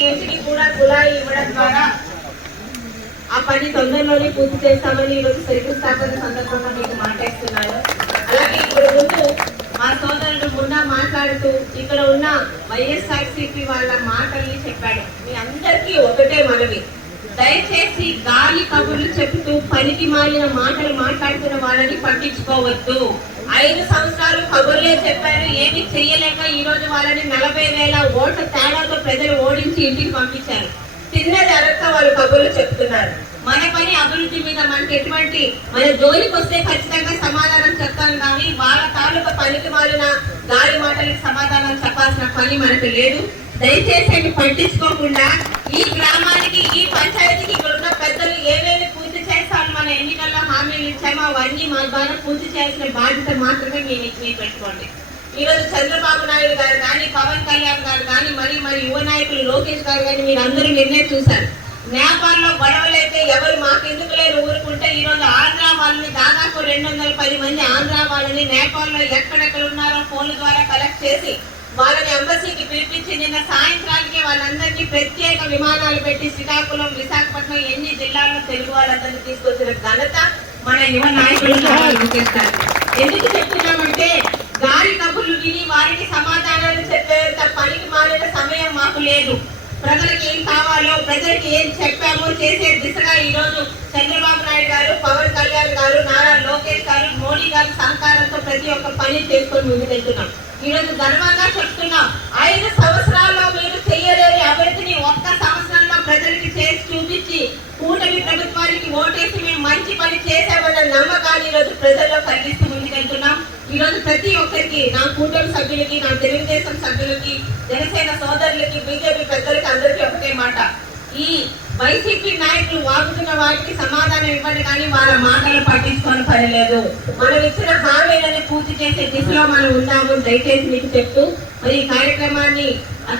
ఇంటికి కూడా కుళాయి ఇవ్వడం ద్వారా ఆ పని తొందరలోనే పూర్తి చేస్తామని ఈరోజు శంకుస్థాపన సందర్భంగా మీకు మాట్లాడుతున్నాను. అలాగే ఇప్పుడు ముందు మా సోదరుడు మున్నా మాట్లాడుతూ ఇక్కడ ఉన్న వైఎస్ఆర్సీపీ వాళ్ళ మాటల్ని చెప్పాడు. మీ అందరికీ ఒకటే మనవి. దయచేసి గాలి కబుర్లు చెబుతూ పనికి మాలిన మాటలు మాట్లాడుతున్న వాళ్ళని పట్టించుకోవద్దు. ఐదు సంవత్సరాలు కబుర్లే చెప్పారు ఏమి చెయ్యలేక ఈ రోజు వాళ్ళని నలభై వేల ఓట్ల తేడాతో ప్రజలు ఓడించి ఇంటికి పంపించారు. తిన్న అరక్క వాళ్ళు కబుర్లు చెప్తున్నారు. మన పని అభివృద్ధి మీద మనకి ఎటువంటి మన జోలికి వస్తే ఖచ్చితంగా సమాధానం చెప్తాను కానీ వాళ్ళ తాలూకా పనికి మాలిన గాలి మాటలకు సమాధానం చెప్పాల్సిన పని మనకు లేదు. దయచేసి అవి పట్టించుకోకుండా ఈ గ్రామానికి ఈ పంచాయతీకి ఇక్కడ ఉన్న పెద్దలు ఏమేమి పూర్తి చేస్తాను మన ఎన్నికల్లో హామీలు ఇచ్చామో అవన్నీ మా ద్వారా పూర్తి చేయాల్సిన బాధ్యత మాత్రమే మీరు మీరు పెట్టుకోండి. ఈ రోజు చంద్రబాబు నాయుడు గారు కానీ పవన్ కళ్యాణ్ గారు కానీ మరి మరి యువ నాయకులు లోకేష్ గారు కానీ మీరు అందరూ నిన్నే చూశారు నేపాల్లో గొడవలు అయితే ఎవరు మాకెందుకు లేరు ఊరుకుంటే ఈ రోజు ఆంధ్ర వాళ్ళని దాదాపు రెండు వందల పది మంది ఆంధ్ర వాళ్ళని నేపాల్లో ఎక్కడెక్కడ ఉన్నారో ఫోన్ల ద్వారా కలెక్ట్ చేసి వాళ్ళని ఎంబసీకి పిలిపించి నిన్న సాయంత్రానికి వాళ్ళందరినీ ప్రత్యేక విమానాలు పెట్టి శ్రీకాకుళం విశాఖపట్నం ఎన్ని జిల్లాల్లో తెలుగు వాళ్ళందరినీ తీసుకొచ్చిన ఘనత మన యువ నాయకులు. ఎందుకు వారి కబుర్లు విని వారికి సమాధానాలు చెప్పేంత పనికి మారిన సమయం మాకు లేదు. ప్రజలకు ఏం కావాలో ప్రజలకు ఏం చెప్పామో చేసే దిశగా ఈరోజు చంద్రబాబు నాయుడు గారు పవన్ కళ్యాణ్ గారు నారా లోకేష్ గారు మోడీ గారు సహకారంతో ప్రతి ఒక్క పని చేసుకొని ముందుకెళ్తున్నాం. ఈ రోజు గర్వంగా చెప్తున్నాం. ఐదు సంవత్సరాల్లో మీరు చేయలేని అభివృద్ధిని ఒక్క సంవత్సరంలో ప్రజలకి చేసి చూపించి కూటమి ప్రభుత్వానికి ఓటేసి మేము మంచి పని చేసామన్న నమ్మకాన్ని ఈ రోజు ప్రజల్లో కలిగిస్తూ ముందుకెళ్తున్నాం. ప్రతి నా కూటమి సభ్యులకి నా తెలుగుదేశం సభ్యులకి జనసేన సోదరులకి బీజేపీ పెద్దలకి అందరికీ ఒకటే మాట. ఈ వైసీపీ నాయకులు వాగుతున్న వారికి సమాధానం ఇవ్వండి కానీ వాళ్ళ మాటలు పట్టించుకొని పని మనం ఇచ్చిన హామీలని పూర్తి చేసే దిశలో మనం ఉన్నాము. దయచేసి మీకు చెప్తూ మరి ఈ కార్యక్రమాన్ని